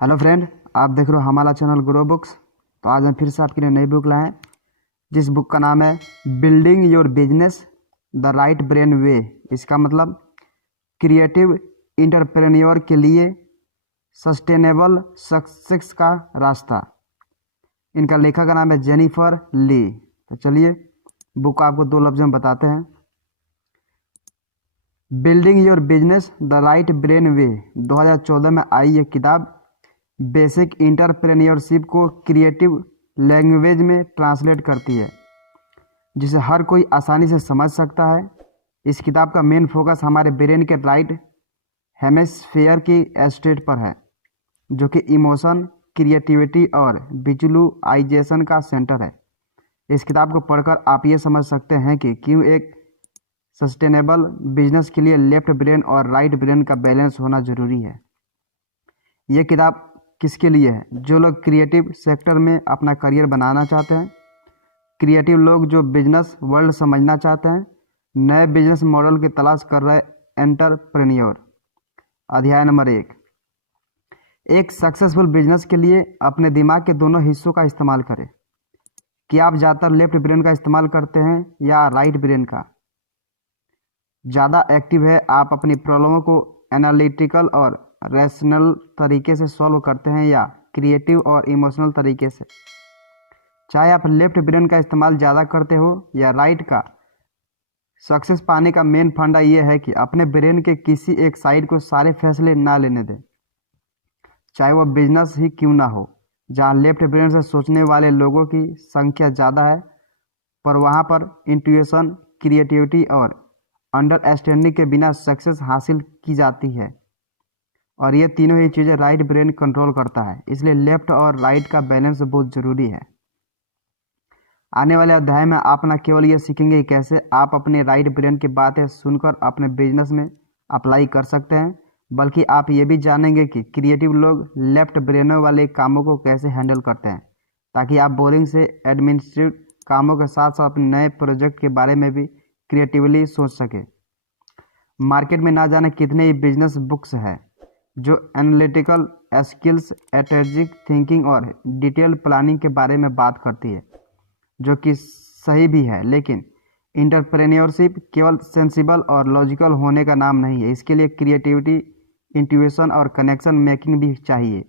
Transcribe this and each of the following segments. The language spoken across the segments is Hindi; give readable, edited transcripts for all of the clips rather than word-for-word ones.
हेलो फ्रेंड, आप देख रहे हो हमारा चैनल ग्रो बुक्स। तो आज हम फिर से आपके लिए नई बुक लाए हैं, जिस बुक का नाम है building your business the right brain way. इसका मतलब क्रिएटिव इंटरप्रेन्योर के लिए सस्टेनेबल सक्सेस का रास्ता। इनका लेखक का नाम है जेनिफर ली। तो चलिए बुक आपको दो लफ्ज़ में बताते हैं। Building your business the right brain way 2014 में आई ये किताब बेसिक इंटरप्रेन्योरशिप को क्रिएटिव लैंग्वेज में ट्रांसलेट करती है, जिसे हर कोई आसानी से समझ सकता है। इस किताब का मेन फोकस हमारे ब्रेन के राइट हेमिस्फीयर की स्टेट पर है, जो कि इमोशन, क्रिएटिविटी और विजुअलाइजेशन का सेंटर है। इस किताब को पढ़कर आप ये समझ सकते हैं कि क्यों एक सस्टेनेबल बिजनेस के लिए लेफ्ट ब्रेन और राइट ब्रेन का बैलेंस होना जरूरी है। यह किताब किसके लिए है? जो लोग क्रिएटिव सेक्टर में अपना करियर बनाना चाहते हैं, क्रिएटिव लोग जो बिजनेस वर्ल्ड समझना चाहते हैं, नए बिजनेस मॉडल की तलाश कर रहे एंटरप्रेन्योर। अध्याय नंबर 1, एक सक्सेसफुल बिजनेस के लिए अपने दिमाग के दोनों हिस्सों का इस्तेमाल करें। क्या आप ज़्यादातर लेफ्ट ब्रेन का इस्तेमाल करते हैं या राइट ब्रेन का? ज़्यादा एक्टिव है, आप अपनी प्रॉब्लमों को एनालिटिकल और रैशनल तरीके से सॉल्व करते हैं या क्रिएटिव और इमोशनल तरीके से? चाहे आप लेफ्ट ब्रेन का इस्तेमाल ज़्यादा करते हो या राइट का, सक्सेस पाने का मेन फंडा ये है कि अपने ब्रेन के किसी एक साइड को सारे फैसले ना लेने दें, चाहे वह बिजनेस ही क्यों ना हो। जहाँ लेफ्ट ब्रेन से सोचने वाले लोगों की संख्या ज़्यादा है, पर वहाँ पर इंट्यूशन, क्रिएटिविटी और अंडरस्टैंडिंग के बिना सक्सेस हासिल की जाती है, और ये तीनों ही चीज़ें राइट ब्रेन कंट्रोल करता है। इसलिए लेफ्ट और राइट का बैलेंस बहुत ज़रूरी है। आने वाले अध्याय में आप न केवल ये सीखेंगे कि कैसे आप अपने राइट ब्रेन की बातें सुनकर अपने बिजनेस में अप्लाई कर सकते हैं, बल्कि आप ये भी जानेंगे कि क्रिएटिव लोग लेफ्ट ब्रेनों वाले कामों को कैसे हैंडल करते हैं, ताकि आप बोरिंग से एडमिनिस्ट्रेटिव कामों के साथ साथ अपने नए प्रोजेक्ट के बारे में भी क्रिएटिवली सोच सकें। मार्केट में ना जाने कितने ही बिजनेस बुक्स हैं जो एनालिटिकल स्किल्स, स्ट्रेटेजिक थिंकिंग और डिटेल प्लानिंग के बारे में बात करती है, जो कि सही भी है, लेकिन इंटरप्रेन्योरशिप केवल सेंसिबल और लॉजिकल होने का नाम नहीं है। इसके लिए क्रिएटिविटी, इंट्यूशन और कनेक्शन मेकिंग भी चाहिए।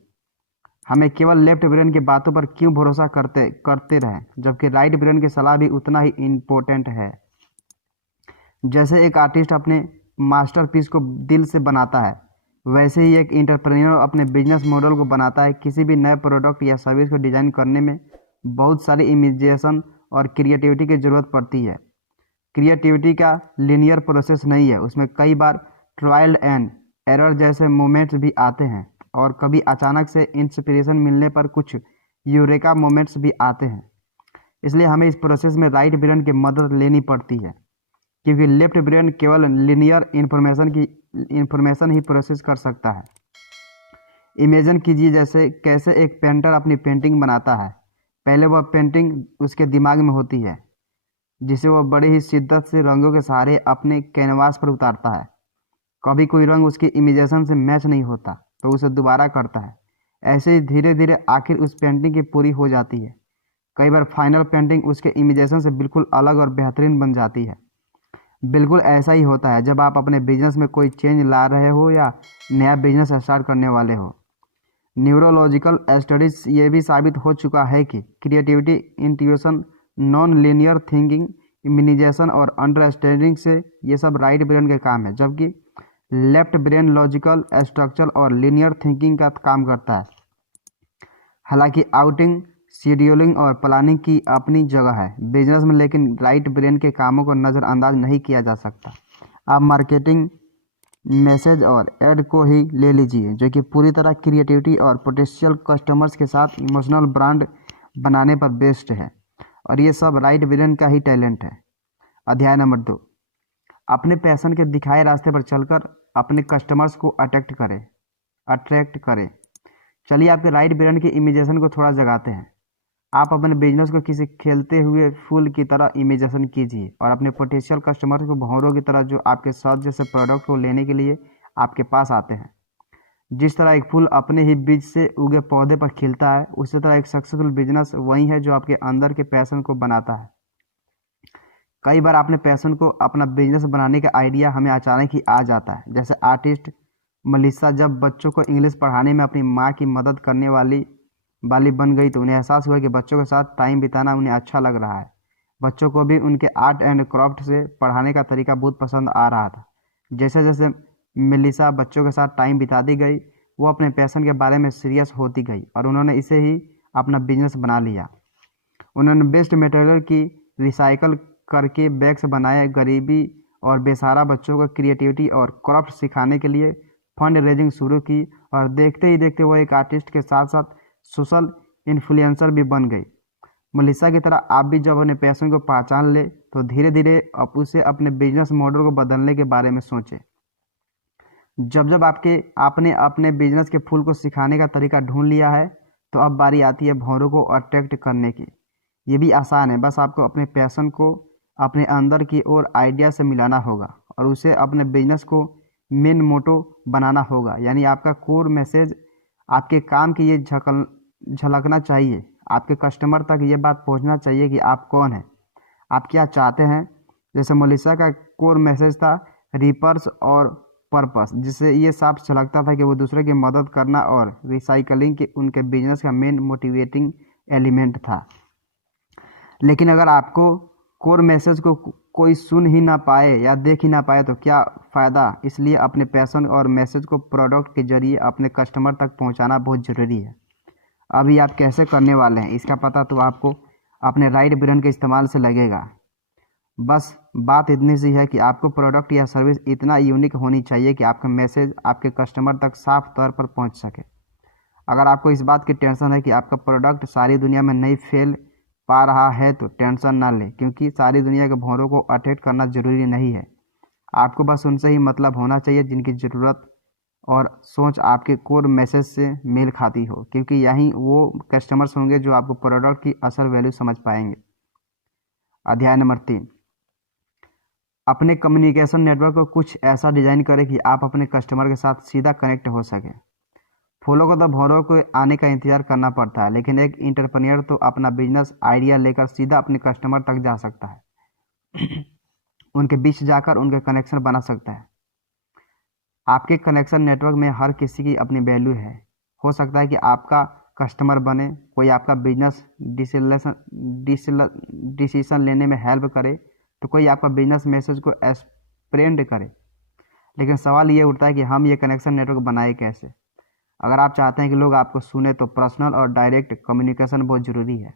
हमें केवल लेफ्ट ब्रेन की बातों पर क्यों भरोसा करते रहें, जबकि राइट ब्रेन की सलाह भी उतना ही इम्पोर्टेंट है। जैसे एक आर्टिस्ट अपने मास्टरपीस को दिल से बनाता है, वैसे ही एक एंटरप्रेन्योर अपने बिजनेस मॉडल को बनाता है। किसी भी नए प्रोडक्ट या सर्विस को डिज़ाइन करने में बहुत सारी इमेजिनेशन और क्रिएटिविटी की ज़रूरत पड़ती है। क्रिएटिविटी का लीनियर प्रोसेस नहीं है, उसमें कई बार ट्रायल एंड एरर जैसे मोमेंट्स भी आते हैं, और कभी अचानक से इंस्पिरेशन मिलने पर कुछ यूरेका मोमेंट्स भी आते हैं। इसलिए हमें इस प्रोसेस में राइट ब्रेन की मदद लेनी पड़ती है, क्योंकि लेफ्ट ब्रेन केवल लीनियर इंफॉर्मेशन ही प्रोसेस कर सकता है। इमेजिन कीजिए जैसे कैसे एक पेंटर अपनी पेंटिंग बनाता है। पहले वह पेंटिंग उसके दिमाग में होती है, जिसे वह बड़े ही शिद्दत से रंगों के सहारे अपने कैनवास पर उतारता है। कभी कोई रंग उसकी इमेजिनेशन से मैच नहीं होता तो उसे दोबारा करता है। ऐसे ही धीरे धीरे आखिर उस पेंटिंग की पूरी हो जाती है। कई बार फाइनल पेंटिंग उसके इमेजिनेशन से बिल्कुल अलग और बेहतरीन बन जाती है। बिल्कुल ऐसा ही होता है जब आप अपने बिजनेस में कोई चेंज ला रहे हो या नया बिजनेस स्टार्ट करने वाले हो। न्यूरोलॉजिकल स्टडीज ये भी साबित हो चुका है कि creativity, intuition, non linear thinking, imagination और अंडरस्टैंडिंग से ये सब राइट ब्रेन के काम है, जबकि लेफ्ट ब्रेन लॉजिकल, स्ट्रक्चरल और लीनियर थिंकिंग का काम करता है। हालांकि आउटिंग, शेड्यूलिंग और प्लानिंग की अपनी जगह है बिजनेस में, लेकिन राइट ब्रेन के कामों को नज़रअंदाज नहीं किया जा सकता। आप मार्केटिंग मैसेज और ऐड को ही ले लीजिए, जो कि पूरी तरह क्रिएटिविटी और पोटेंशियल कस्टमर्स के साथ इमोशनल ब्रांड बनाने पर बेस्ड है, और ये सब राइट ब्रेन का ही टैलेंट है। अध्याय नंबर 2, अपने पैशन के दिखाए रास्ते पर चलकर अपने कस्टमर्स को अट्रैक्ट करें। चलिए आपके राइट ब्रेन की इमेजिनेशन को थोड़ा जगाते हैं। आप अपने बिजनेस को किसी खेलते हुए फूल की तरह इमेजिनेशन कीजिए और अपने पोटेंशियल कस्टमर्स को भंवरों की तरह, जो आपके साथ जैसे प्रोडक्ट को लेने के लिए आपके पास आते हैं। जिस तरह एक फूल अपने ही बीज से उगे पौधे पर खिलता है, उसी तरह एक सक्सेसफुल बिजनेस वही है जो आपके अंदर के पैशन को बनाता है। कई बार अपने पैशन को अपना बिजनेस बनाने का आइडिया हमें अचानक ही आ जाता है। जैसे आर्टिस्ट मलिसा जब बच्चों को इंग्लिश पढ़ाने में अपनी माँ की मदद करने वाली बन गई तो उन्हें एहसास हुआ कि बच्चों के साथ टाइम बिताना उन्हें अच्छा लग रहा है। बच्चों को भी उनके आर्ट एंड क्राफ्ट से पढ़ाने का तरीका बहुत पसंद आ रहा था। जैसे जैसे मेलिसा बच्चों के साथ टाइम बिताती गई, वो अपने पैशन के बारे में सीरियस होती गई और उन्होंने इसे ही अपना बिजनेस बना लिया। उन्होंने बेस्ट मटेरियल की रिसाइकल करके बैग्स बनाए, गरीबी और बेसहारा बच्चों को क्रिएटिविटी और क्राफ्ट सिखाने के लिए फंड रेजिंग शुरू की और देखते ही देखते वो एक आर्टिस्ट के साथ साथ सोशल इन्फ्लुएंसर भी बन गई। मलिसा की तरह आप भी जब अपने पैशन को पहचान ले तो धीरे धीरे आप उसे अपने बिजनेस मॉडल को बदलने के बारे में सोचें। जब जब आपने अपने बिजनेस के फूल को सिखाने का तरीका ढूंढ लिया है तो अब बारी आती है भौरों को अट्रैक्ट करने की। ये भी आसान है, बस आपको अपने पैशन को अपने अंदर की ओर आइडिया से मिलाना होगा और उसे अपने बिजनेस को मेन मोटो बनाना होगा। यानी आपका कोर मैसेज आपके काम की ये झलकना चाहिए, आपके कस्टमर तक ये बात पहुंचना चाहिए कि आप कौन हैं, आप क्या चाहते हैं। जैसे मलिसा का कोर मैसेज था रीपर्स और पर्पस, जिससे ये साफ झलकता था कि वो दूसरे की मदद करना और रिसाइकलिंग के उनके बिजनेस का मेन मोटिवेटिंग एलिमेंट था। लेकिन अगर आपको कोर मैसेज को कोई सुन ही ना पाए या देख ही ना पाए तो क्या फ़ायदा। इसलिए अपने पैशन और मैसेज को प्रोडक्ट के जरिए अपने कस्टमर तक पहुंचाना बहुत ज़रूरी है। अभी आप कैसे करने वाले हैं इसका पता तो आपको अपने राइट ब्रेन के इस्तेमाल से लगेगा। बस बात इतनी सी है कि आपको प्रोडक्ट या सर्विस इतना यूनिक होनी चाहिए कि आपका मैसेज आपके कस्टमर तक साफ तौर पर पहुंच सके। अगर आपको इस बात की टेंशन है कि आपका प्रोडक्ट सारी दुनिया में नहीं फैल पा रहा है तो टेंशन ना ले, क्योंकि सारी दुनिया के भौरों को अट्रैक्ट करना ज़रूरी नहीं है। आपको बस उनसे ही मतलब होना चाहिए जिनकी ज़रूरत और सोच आपके कोर मैसेज से मेल खाती हो, क्योंकि यही वो कस्टमर्स होंगे जो आपको प्रोडक्ट की असल वैल्यू समझ पाएंगे। अध्याय नंबर 3, अपने कम्युनिकेशन नेटवर्क को कुछ ऐसा डिज़ाइन करें कि आप अपने कस्टमर के साथ सीधा कनेक्ट हो सकें। फूलों को तो भौरों को आने का इंतजार करना पड़ता है, लेकिन एक एंटरप्रेन्योर तो अपना बिजनेस आइडिया लेकर सीधा अपने कस्टमर तक जा सकता है। उनके बीच जाकर उनके कनेक्शन बना सकता है। आपके कनेक्शन नेटवर्क में हर किसी की अपनी वैल्यू है। हो सकता है कि आपका कस्टमर बने, कोई आपका बिजनेस डिसीजन लेने में हेल्प करे, तो कोई आपका बिजनेस मैसेज को स्प्रेड करे। लेकिन सवाल ये उठता है कि हम ये कनेक्शन नेटवर्क बनाए कैसे। अगर आप चाहते हैं कि लोग आपको सुने तो पर्सनल और डायरेक्ट कम्युनिकेशन बहुत ज़रूरी है।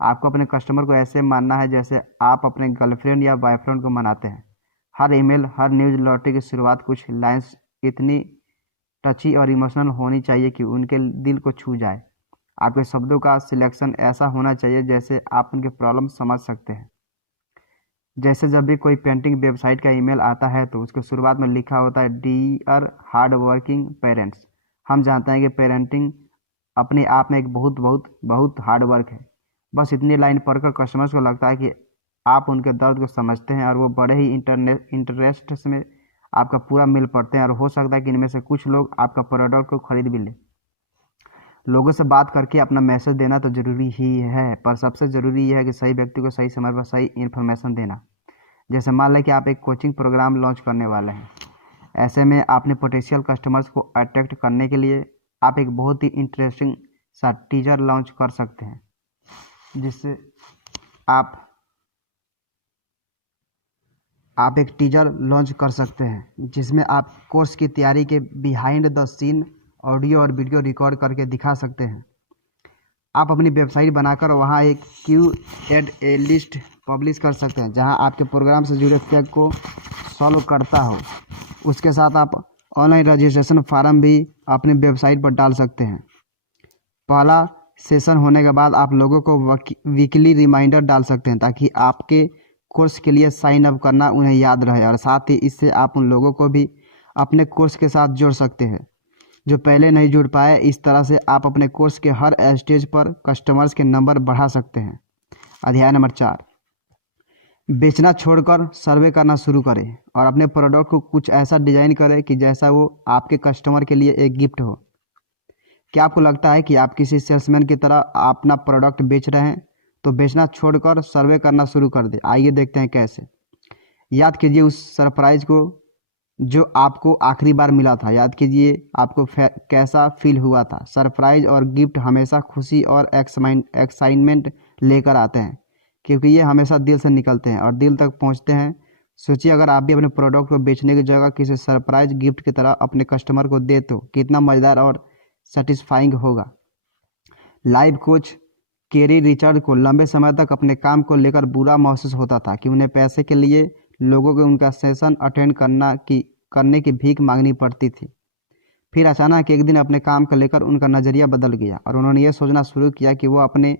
आपको अपने कस्टमर को ऐसे मानना है जैसे आप अपने गर्लफ्रेंड या बॉयफ्रेंड को मनाते हैं। हर ईमेल, हर न्यूज़ लेटर की शुरुआत कुछ लाइंस इतनी टची और इमोशनल होनी चाहिए कि उनके दिल को छू जाए। आपके शब्दों का सिलेक्शन ऐसा होना चाहिए जैसे आप उनके प्रॉब्लम समझ सकते हैं। जैसे जब भी कोई पेंटिंग वेबसाइट का ईमेल आता है तो उसके शुरुआत में लिखा होता है डियर हार्ड वर्किंग पेरेंट्स। हम जानते हैं कि पेरेंटिंग अपने आप में एक बहुत हार्ड वर्क है। बस इतनी लाइन पढ़कर कस्टमर्स को लगता है कि आप उनके दर्द को समझते हैं और वो बड़े ही इंटरेस्ट में आपका पूरा मिल पड़ते हैं और हो सकता है कि इनमें से कुछ लोग आपका प्रोडक्ट को खरीद भी लें। लोगों से बात करके अपना मैसेज देना तो ज़रूरी ही है, पर सबसे ज़रूरी यह है कि सही व्यक्ति को सही समय पर सही इन्फॉर्मेशन देना। जैसे मान लें कि आप एक कोचिंग प्रोग्राम लॉन्च करने वाले हैं। ऐसे में आपने पोटेंशियल कस्टमर्स को अट्रैक्ट करने के लिए आप एक बहुत ही इंटरेस्टिंग सा टीजर लॉन्च कर सकते हैं, जिससे आप एक टीजर लॉन्च कर सकते हैं जिसमें आप कोर्स की तैयारी के बिहाइंड द सीन ऑडियो और वीडियो रिकॉर्ड करके दिखा सकते हैं। आप अपनी वेबसाइट बनाकर वहां एक Q&A लिस्ट पब्लिश कर सकते हैं जहां आपके प्रोग्राम से जुड़े फैक्ट को सॉल्व करता हो। उसके साथ आप ऑनलाइन रजिस्ट्रेशन फॉर्म भी अपनी वेबसाइट पर डाल सकते हैं। पहला सेशन होने के बाद आप लोगों को वीकली रिमाइंडर डाल सकते हैं ताकि आपके कोर्स के लिए साइन अप करना उन्हें याद रहे, और साथ ही इससे आप उन लोगों को भी अपने कोर्स के साथ जोड़ सकते हैं जो पहले नहीं जुड़ पाए। इस तरह से आप अपने कोर्स के हर स्टेज पर कस्टमर्स के नंबर बढ़ा सकते हैं। अध्याय नंबर 4, बेचना छोड़कर सर्वे करना शुरू करें और अपने प्रोडक्ट को कुछ ऐसा डिजाइन करें कि जैसा वो आपके कस्टमर के लिए एक गिफ्ट हो। क्या आपको लगता है कि आप किसी सेल्समैन की तरह अपना प्रोडक्ट बेच रहे हैं? तो बेचना छोड़कर सर्वे करना शुरू कर दें। आइए देखते हैं कैसे। याद कीजिए उस सरप्राइज को जो आपको आखिरी बार मिला था। याद कीजिए आपको कैसा फील हुआ था। सरप्राइज और गिफ्ट हमेशा खुशी और एक्साइटमेंट लेकर आते हैं, क्योंकि ये हमेशा दिल से निकलते हैं और दिल तक पहुंचते हैं। सोचिए अगर आप भी अपने प्रोडक्ट को बेचने की जगह किसी सरप्राइज गिफ्ट की तरह अपने कस्टमर को दे तो कितना मज़ेदार और सेटिस्फाइंग होगा। लाइफ कोच केरी रिचर्ड को लंबे समय तक अपने काम को लेकर बुरा महसूस होता था कि उन्हें पैसे के लिए लोगों को उनका सेशन अटेंड करने की भीख मांगनी पड़ती थी। फिर अचानक एक दिन अपने काम को लेकर उनका नज़रिया बदल गया और उन्होंने ये सोचना शुरू किया कि वो अपने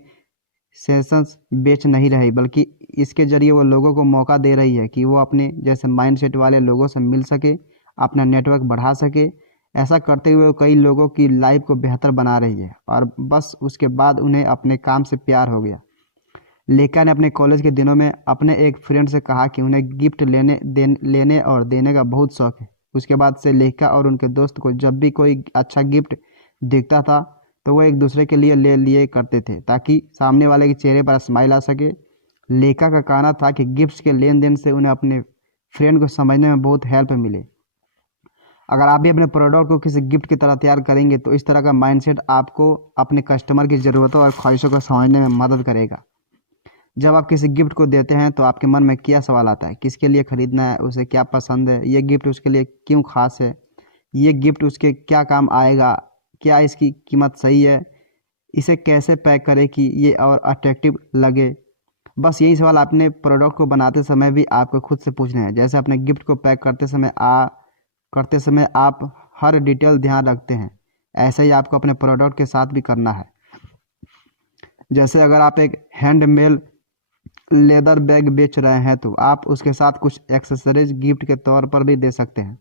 सेशंस बेच नहीं रही, बल्कि इसके जरिए वो लोगों को मौका दे रही है कि वो अपने जैसे माइंडसेट वाले लोगों से मिल सके, अपना नेटवर्क बढ़ा सके। ऐसा करते हुए वो कई लोगों की लाइफ को बेहतर बना रही है और बस उसके बाद उन्हें अपने काम से प्यार हो गया। लेखा ने अपने कॉलेज के दिनों में अपने एक फ्रेंड से कहा कि उन्हें गिफ्ट लेने और देने का बहुत शौक है। उसके बाद से लेखा और उनके दोस्त को जब भी कोई अच्छा गिफ्ट दिखता था तो वो एक दूसरे के लिए ले लिए करते थे ताकि सामने वाले के चेहरे पर स्माइल आ सके। लेखा का कहना था कि गिफ्ट्स के लेन देन से उन्हें अपने फ्रेंड को समझने में बहुत हेल्प मिले। अगर आप भी अपने प्रोडक्ट को किसी गिफ्ट की तरह तैयार करेंगे तो इस तरह का माइंडसेट आपको अपने कस्टमर की ज़रूरतों और ख्वाहिशों को समझने में मदद करेगा। जब आप किसी गिफ्ट को देते हैं तो आपके मन में क्या सवाल आता है? किसके लिए ख़रीदना है, उसे क्या पसंद है, ये गिफ्ट उसके लिए क्यों खास है, ये गिफ्ट उसके क्या काम आएगा, क्या इसकी कीमत सही है, इसे कैसे पैक करें कि ये और अट्रैक्टिव लगे। बस यही सवाल अपने प्रोडक्ट को बनाते समय भी आपको खुद से पूछने हैं। जैसे अपने गिफ्ट को पैक करते समय आप हर डिटेल ध्यान रखते हैं, ऐसे ही आपको अपने प्रोडक्ट के साथ भी करना है। जैसे अगर आप एक हैंडमेड लेदर बैग बेच रहे हैं तो आप उसके साथ कुछ एक्सेसरीज गिफ्ट के तौर पर भी दे सकते हैं।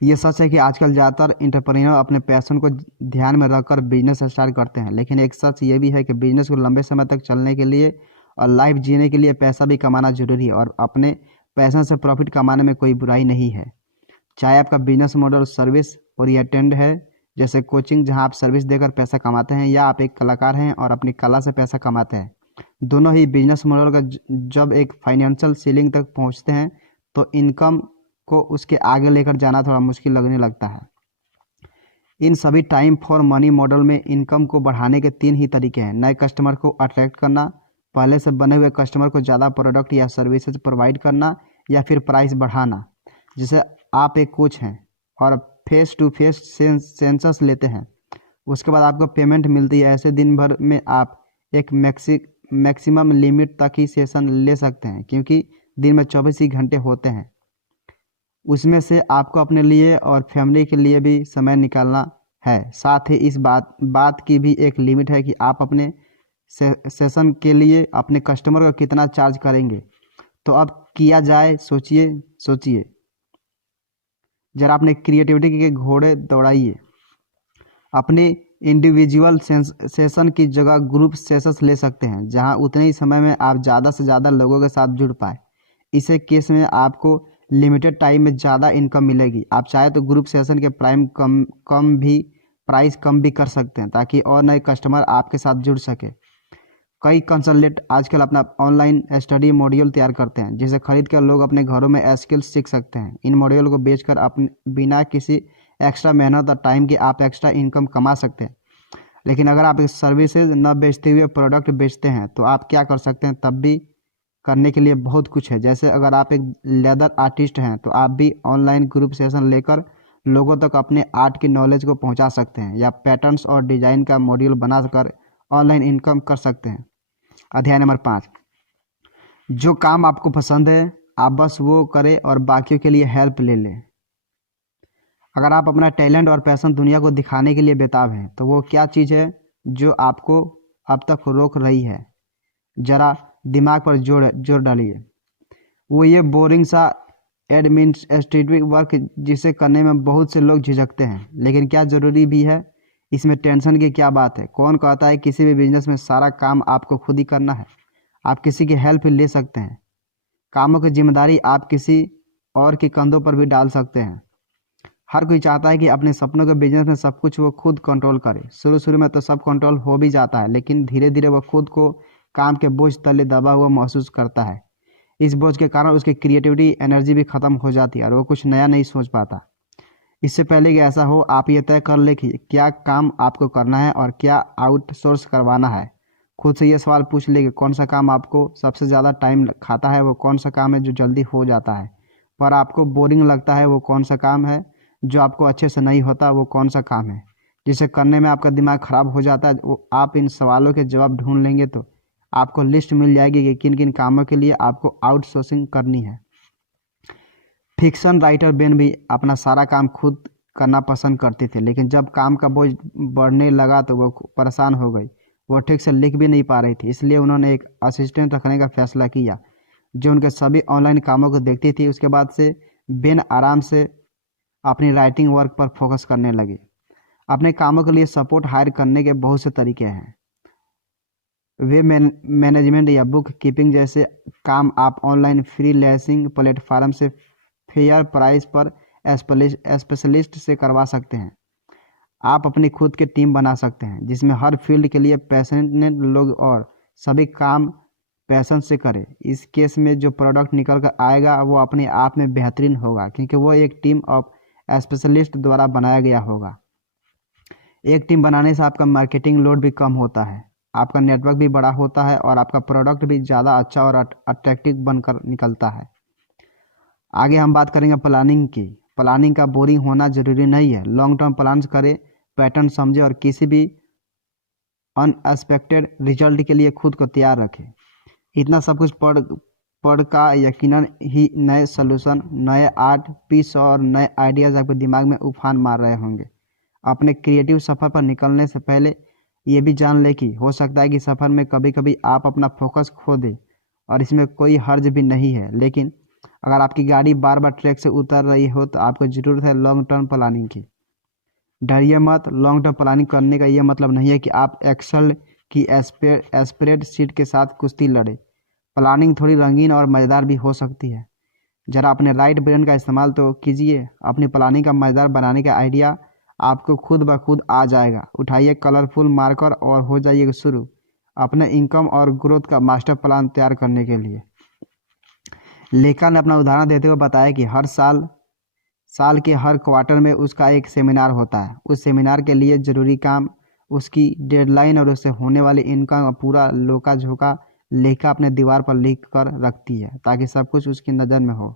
ये सच है कि आजकल ज़्यादातर एंटरप्रेन्योर अपने पैशन को ध्यान में रखकर बिजनेस स्टार्ट करते हैं, लेकिन एक सच ये भी है कि बिजनेस को लंबे समय तक चलने के लिए और लाइफ जीने के लिए पैसा भी कमाना जरूरी है और अपने पैशन से प्रॉफिट कमाने में कोई बुराई नहीं है। चाहे आपका बिजनेस मॉडल सर्विस ओरिएंटेड है, जैसे कोचिंग जहां आप सर्विस देकर पैसा कमाते हैं, या आप एक कलाकार हैं और अपनी कला से पैसा कमाते हैं, दोनों ही बिजनेस मॉडल का जब एक फाइनेंशियल सीलिंग तक पहुंचते हैं तो इनकम को उसके आगे लेकर जाना थोड़ा मुश्किल लगने लगता है। इन सभी टाइम फॉर मनी मॉडल में इनकम को बढ़ाने के 3 ही तरीके हैं। नए कस्टमर को अट्रैक्ट करना, पहले से बने हुए कस्टमर को ज़्यादा प्रोडक्ट या सर्विसेज प्रोवाइड करना, या फिर प्राइस बढ़ाना। जैसे आप एक कोच हैं और फेस टू फेस सेंसस लेते हैं, उसके बाद आपको पेमेंट मिलती है। ऐसे दिन भर में आप एक मैक्सिमम लिमिट तक ही सेशन ले सकते हैं, क्योंकि दिन में 24 ही घंटे होते हैं। उसमें से आपको अपने लिए और फैमिली के लिए भी समय निकालना है। साथ ही इस बात की भी एक लिमिट है कि आप अपने सेशन के लिए अपने कस्टमर को कितना चार्ज करेंगे। तो अब किया जाए, सोचिए जरा अपने क्रिएटिविटी के घोड़े दौड़ाइए। अपने इंडिविजुअल सेशन की जगह ग्रुप सेशंस ले सकते हैं, जहां उतने ही समय में आप ज़्यादा से ज़्यादा लोगों के साथ जुड़ पाए। इसे केस में आपको लिमिटेड टाइम में ज़्यादा इनकम मिलेगी। आप चाहे तो ग्रुप सेशन के प्राइस कम भी कर सकते हैं, ताकि और नए कस्टमर आपके साथ जुड़ सके। कई कंसल्टेंट आजकल अपना ऑनलाइन स्टडी मॉड्यूल तैयार करते हैं, जिसे खरीद कर लोग अपने घरों में स्किल्स सीख सकते हैं। इन मॉड्यूल को बेचकर अपने बिना किसी एक्स्ट्रा मेहनत और टाइम के आप एक्स्ट्रा इनकम कमा सकते हैं। लेकिन अगर आप सर्विसेज न बेचते हुए प्रोडक्ट बेचते हैं तो आप क्या कर सकते हैं? तब भी करने के लिए बहुत कुछ है। जैसे अगर आप एक लेदर आर्टिस्ट हैं तो आप भी ऑनलाइन ग्रुप सेशन लेकर लोगों तक अपने आर्ट की नॉलेज को पहुंचा सकते हैं, या पैटर्न्स और डिजाइन का मॉड्यूल बनाकर ऑनलाइन इनकम कर सकते हैं। अध्याय नंबर 5, जो काम आपको पसंद है आप बस वो करें और बाकियों के लिए हेल्प ले लें। अगर आप अपना टैलेंट और पैशन दुनिया को दिखाने के लिए बेताब हैं तो वो क्या चीज़ है जो आपको अब तक रोक रही है? ज़रा दिमाग पर जोर डालिए। वो ये बोरिंग सा एडमिनिस्ट्रेटिव वर्क जिसे करने में बहुत से लोग झिझकते हैं, लेकिन क्या ज़रूरी भी है? इसमें टेंशन की क्या बात है? कौन कहता है किसी भी बिजनेस में सारा काम आपको खुद ही करना है? आप किसी की हेल्प ले सकते हैं, कामों की जिम्मेदारी आप किसी और के कंधों पर भी डाल सकते हैं। हर कोई चाहता है कि अपने सपनों के बिजनेस में सब कुछ वो खुद कंट्रोल करे। शुरू शुरू में तो सब कंट्रोल हो भी जाता है, लेकिन धीरे धीरे वो खुद को काम के बोझ तले दबा हुआ महसूस करता है। इस बोझ के कारण उसकी क्रिएटिविटी एनर्जी भी खत्म हो जाती है और वो कुछ नया नहीं सोच पाता। इससे पहले कि ऐसा हो, आप ये तय कर ले कि क्या काम आपको करना है और क्या आउटसोर्स करवाना है। खुद से ये सवाल पूछ ले कि कौन सा काम आपको सबसे ज़्यादा टाइम खाता है, वो कौन सा काम है जो जल्दी हो जाता है पर आपको बोरिंग लगता है, वो कौन सा काम है जो आपको अच्छे से नहीं होता, वो कौन सा काम है जिसे करने में आपका दिमाग खराब हो जाता है। वो आप इन सवालों के जवाब ढूंढ लेंगे तो आपको लिस्ट मिल जाएगी कि किन किन कामों के लिए आपको आउटसोर्सिंग करनी है। फिक्शन राइटर बेन भी अपना सारा काम खुद करना पसंद करते थे, लेकिन जब काम का बोझ बढ़ने लगा तो वो परेशान हो गई। वो ठीक से लिख भी नहीं पा रही थी, इसलिए उन्होंने एक असिस्टेंट रखने का फैसला किया जो उनके सभी ऑनलाइन कामों को देखती थी। उसके बाद से बेन आराम से अपनी राइटिंग वर्क पर फोकस करने लगे। अपने कामों के लिए सपोर्ट हायर करने के बहुत से तरीके हैं। वेब मैनेजमेंट या बुक कीपिंग जैसे काम आप ऑनलाइन फ्रीलांसिंग प्लेटफॉर्म से फेयर प्राइस पर स्पेशलिस्ट से करवा सकते हैं। आप अपनी खुद की टीम बना सकते हैं जिसमें हर फील्ड के लिए पैशनेट लोग और सभी काम पैशन से करें। इस केस में जो प्रोडक्ट निकल कर आएगा वो अपने आप में बेहतरीन होगा, क्योंकि वो एक टीम ऑफ स्पेशलिस्ट द्वारा बनाया गया होगा। एक टीम बनाने से आपका मार्केटिंग लोड भी कम होता है, आपका नेटवर्क भी बड़ा होता है और आपका प्रोडक्ट भी ज़्यादा अच्छा और अट्रैक्टिव बनकर निकलता है। आगे हम बात करेंगे प्लानिंग की। प्लानिंग का बोरिंग होना जरूरी नहीं है। लॉन्ग टर्म प्लान करें, पैटर्न समझें और किसी भी अनएक्सपेक्टेड रिजल्ट के लिए खुद को तैयार रखें। इतना सब कुछ पढ़ का यकीनन ही नए सोल्यूशन, नए आर्ट पीस और नए आइडियाज़ आपके दिमाग में उफान मार रहे होंगे। अपने क्रिएटिव सफ़र पर निकलने से पहले ये भी जान ले कि हो सकता है कि सफ़र में कभी कभी आप अपना फोकस खो दें और इसमें कोई हर्ज भी नहीं है। लेकिन अगर आपकी गाड़ी बार बार ट्रैक से उतर रही हो तो आपको ज़रूरत है लॉन्ग टर्म प्लानिंग की। डरिए मत। लॉन्ग टर्म प्लानिंग करने का ये मतलब नहीं है कि आप एक्सेल की स्प्रेडशीट के साथ कुश्ती लड़े। प्लानिंग थोड़ी रंगीन और मज़ेदार भी हो सकती है। ज़रा अपने राइट ब्रेन का इस्तेमाल तो कीजिए। अपनी प्लानिंग का मज़ेदार बनाने का आइडिया आपको खुद ब खुद आ जाएगा। उठाइए कलरफुल मार्कर और हो जाइए शुरू अपने इनकम और ग्रोथ का मास्टर प्लान तैयार करने के लिए। लेखा ने अपना उदाहरण देते हुए बताया कि हर साल के हर क्वार्टर में उसका एक सेमिनार होता है। उस सेमिनार के लिए ज़रूरी काम, उसकी डेडलाइन और उससे होने वाली इनकम पूरा लोका झोंका लेखा अपने दीवार पर लिख कर रखती है ताकि सब कुछ उसकी नज़र में हो।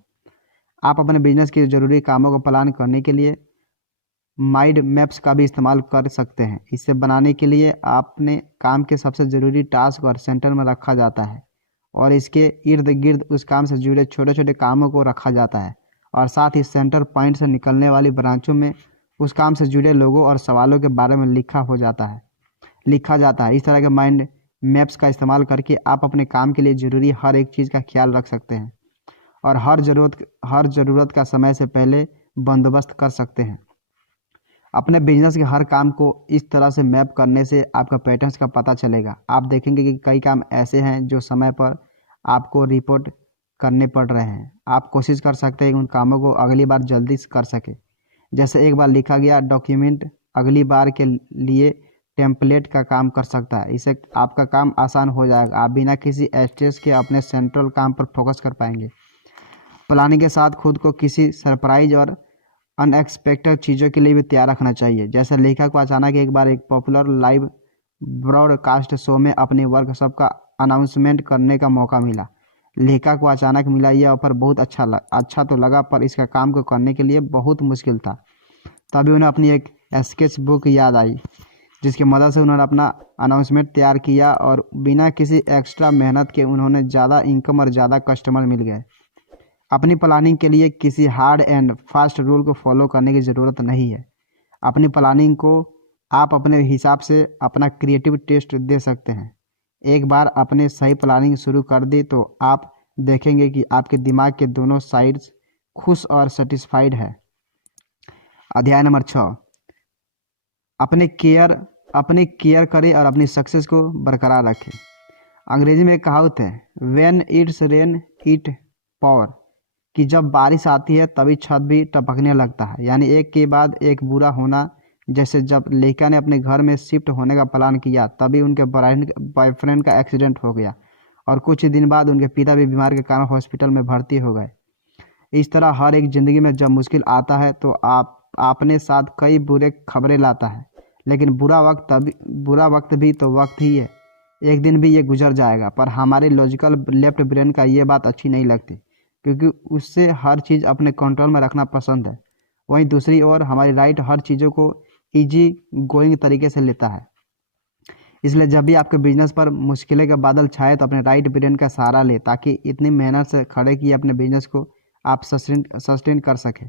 आप अपने बिजनेस के ज़रूरी कामों को प्लान करने के लिए माइंड मैप्स का भी इस्तेमाल कर सकते हैं। इसे बनाने के लिए आपने काम के सबसे ज़रूरी टास्क और सेंटर में रखा जाता है और इसके इर्द गिर्द उस काम से जुड़े छोटे छोटे कामों को रखा जाता है और साथ ही सेंटर पॉइंट से निकलने वाली ब्रांचों में उस काम से जुड़े लोगों और सवालों के बारे में लिखा जाता है। इस तरह के माइंड मैप्स का इस्तेमाल करके आप अपने काम के लिए ज़रूरी हर एक चीज़ का ख्याल रख सकते हैं और हर ज़रूरत का समय से पहले बंदोबस्त कर सकते हैं। अपने बिजनेस के हर काम को इस तरह से मैप करने से आपका पैटर्न्स का पता चलेगा। आप देखेंगे कि कई काम ऐसे हैं जो समय पर आपको रिपोर्ट करने पड़ रहे हैं। आप कोशिश कर सकते हैं कि उन कामों को अगली बार जल्दी कर सके। जैसे एक बार लिखा गया डॉक्यूमेंट अगली बार के लिए टेम्पलेट का काम कर सकता है। इससे आपका काम आसान हो जाएगा। आप बिना किसी स्ट्रेस के अपने सेंट्रल काम पर फोकस कर पाएंगे। प्लानिंग के साथ खुद को किसी सरप्राइज और अनएक्सपेक्टेड चीज़ों के लिए भी तैयार रखना चाहिए। जैसे लेखक को अचानक एक बार एक पॉपुलर लाइव ब्रॉडकास्ट शो में अपने वर्कशॉप का अनाउंसमेंट करने का मौका मिला। लेखक को अचानक मिला यह ऑफर बहुत अच्छा तो लगा, पर इसका काम को करने के लिए बहुत मुश्किल था। तभी उन्हें अपनी एक स्केच बुक याद आई जिसकी मदद से उन्होंने अपना अनाउंसमेंट तैयार किया और बिना किसी एक्स्ट्रा मेहनत के उन्होंने ज़्यादा इनकम और ज़्यादा कस्टमर मिल गए। अपनी प्लानिंग के लिए किसी हार्ड एंड फास्ट रूल को फॉलो करने की ज़रूरत नहीं है। अपनी प्लानिंग को आप अपने हिसाब से अपना क्रिएटिव टेस्ट दे सकते हैं। एक बार अपने सही प्लानिंग शुरू कर दी तो आप देखेंगे कि आपके दिमाग के दोनों साइड्स खुश और सेटिस्फाइड है। अध्याय नंबर 6, अपने केयर करें और अपनी सक्सेस को बरकरार रखें। अंग्रेजी में एक कहावत है, when it's rain it power कि जब बारिश आती है तभी छत भी टपकने लगता है, यानी एक के बाद एक बुरा होना। जैसे जब लेखा ने अपने घर में शिफ्ट होने का प्लान किया तभी उनके बॉयफ्रेंड का एक्सीडेंट हो गया और कुछ दिन बाद उनके पिता भी बीमार के कारण हॉस्पिटल में भर्ती हो गए। इस तरह हर एक ज़िंदगी में जब मुश्किल आता है तो आप अपने साथ कई बुरे खबरें लाता है, लेकिन बुरा वक्त भी तो वक्त ही है, एक दिन भी ये गुजर जाएगा। पर हमारे लॉजिकल लेफ्ट ब्रेन का ये बात अच्छी नहीं लगती, क्योंकि उससे हर चीज़ अपने कंट्रोल में रखना पसंद है। वहीं दूसरी ओर हमारी राइट हर चीज़ों को इजी गोइंग तरीके से लेता है। इसलिए जब भी आपके बिजनेस पर मुश्किलें का बादल छाए तो अपने राइट ब्रेन का सहारा ले, ताकि इतनी मेहनत से खड़े किए अपने बिजनेस को आप सस्टेन कर सकें।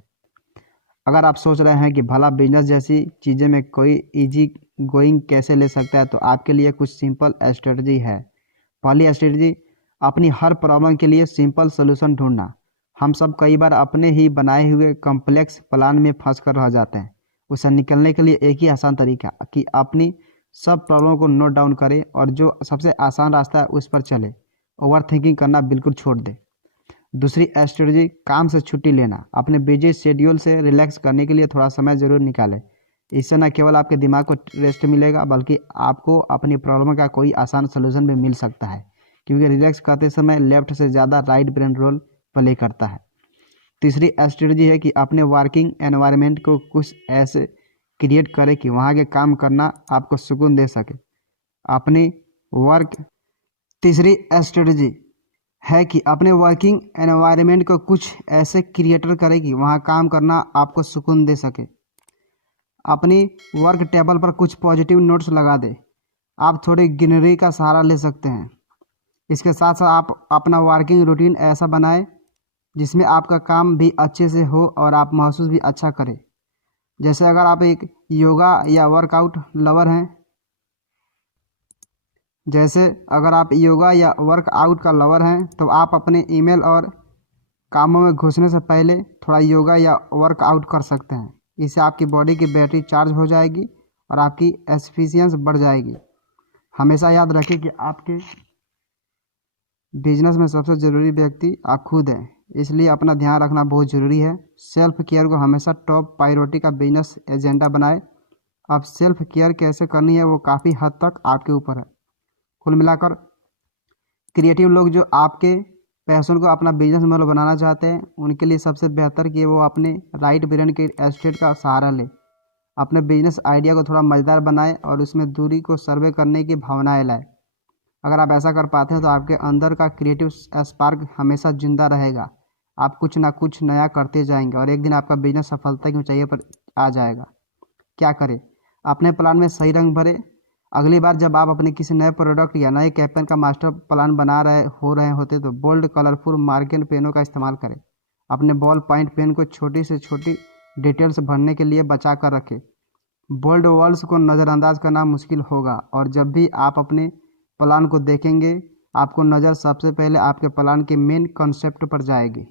अगर आप सोच रहे हैं कि भला बिजनेस जैसी चीज़ें में कोई इजी गोइंग कैसे ले सकता है, तो आपके लिए कुछ सिंपल स्ट्रेटजी है। पहली स्ट्रेटजी, अपनी हर प्रॉब्लम के लिए सिंपल सोल्यूशन ढूंढना। हम सब कई बार अपने ही बनाए हुए कॉम्प्लेक्स प्लान में फंस कर रह जाते हैं। उससे निकलने के लिए एक ही आसान तरीका कि अपनी सब प्रॉब्लम को नोट डाउन करें और जो सबसे आसान रास्ता है उस पर चले। ओवर थिंकिंग करना बिल्कुल छोड़ दें। दूसरी स्ट्रेटजी, काम से छुट्टी लेना। अपने बिजी शेड्यूल से रिलैक्स करने के लिए थोड़ा समय ज़रूर निकालें। इससे न केवल आपके दिमाग को रेस्ट मिलेगा, बल्कि आपको अपनी प्रॉब्लम का कोई आसान सोल्यूशन भी मिल सकता है, क्योंकि रिलैक्स करते समय लेफ्ट से ज़्यादा राइट ब्रेन रोल प्ले करता है। तीसरी स्ट्रेटजी है कि अपने वर्किंग एनवायरनमेंट को कुछ ऐसे क्रिएट करें कि वहाँ के काम करना आपको सुकून दे सके। अपनी वर्क तीसरी स्ट्रेटजी है कि अपने वर्किंग एनवायरनमेंट को कुछ ऐसे क्रिएटर करें कि वहाँ काम करना आपको सुकून दे सके। अपनी वर्क टेबल पर कुछ पॉजिटिव नोट्स लगा दें। आप थोड़ी ग्रीनरी का सहारा ले सकते हैं। इसके साथ साथ आप अपना वर्किंग रूटीन ऐसा बनाएं जिसमें आपका काम भी अच्छे से हो और आप महसूस भी अच्छा करें। जैसे अगर आप एक योगा या वर्कआउट लवर हैं तो आप अपने ईमेल और कामों में घुसने से पहले थोड़ा योगा या वर्कआउट कर सकते हैं। इससे आपकी बॉडी की बैटरी चार्ज हो जाएगी और आपकी एफिशिएंसी बढ़ जाएगी। हमेशा याद रखें कि आपके बिजनेस में सबसे ज़रूरी व्यक्ति आप खुद हैं, इसलिए अपना ध्यान रखना बहुत ज़रूरी है। सेल्फ केयर को हमेशा टॉप प्रायोरिटी का बिजनेस एजेंडा बनाएं। अब सेल्फ केयर कैसे करनी है वो काफ़ी हद तक आपके ऊपर है। कुल मिलाकर क्रिएटिव लोग जो आपके पैशन को अपना बिजनेस मॉडल बनाना चाहते हैं, उनके लिए सबसे बेहतर कि वो अपने राइट ब्रेन के स्टेट का सहारा ले, अपने बिजनेस आइडिया को थोड़ा मज़ेदार बनाए और उसमें दूरी को सर्वे करने की भावनाएं लाए। अगर आप ऐसा कर पाते हैं तो आपके अंदर का क्रिएटिव स्पार्क हमेशा जिंदा रहेगा। आप कुछ ना कुछ नया करते जाएंगे और एक दिन आपका बिजनेस सफलता की ऊंचाई पर आ जाएगा। क्या करें? अपने प्लान में सही रंग भरें। अगली बार जब आप अपने किसी नए प्रोडक्ट या नए कैंपेन का मास्टर प्लान बना रहे होते तो बोल्ड कलरफुल मार्कर पेनों का इस्तेमाल करें। अपने बॉल पॉइंट पेन को छोटी से छोटी डिटेल्स भरने के लिए बचा कर रखें। बोल्ड वर्ड्स को नज़रअंदाज करना मुश्किल होगा और जब भी आप अपने प्लान को देखेंगे आपको नज़र सबसे पहले आपके प्लान के मेन कॉन्सेप्ट पर जाएगी।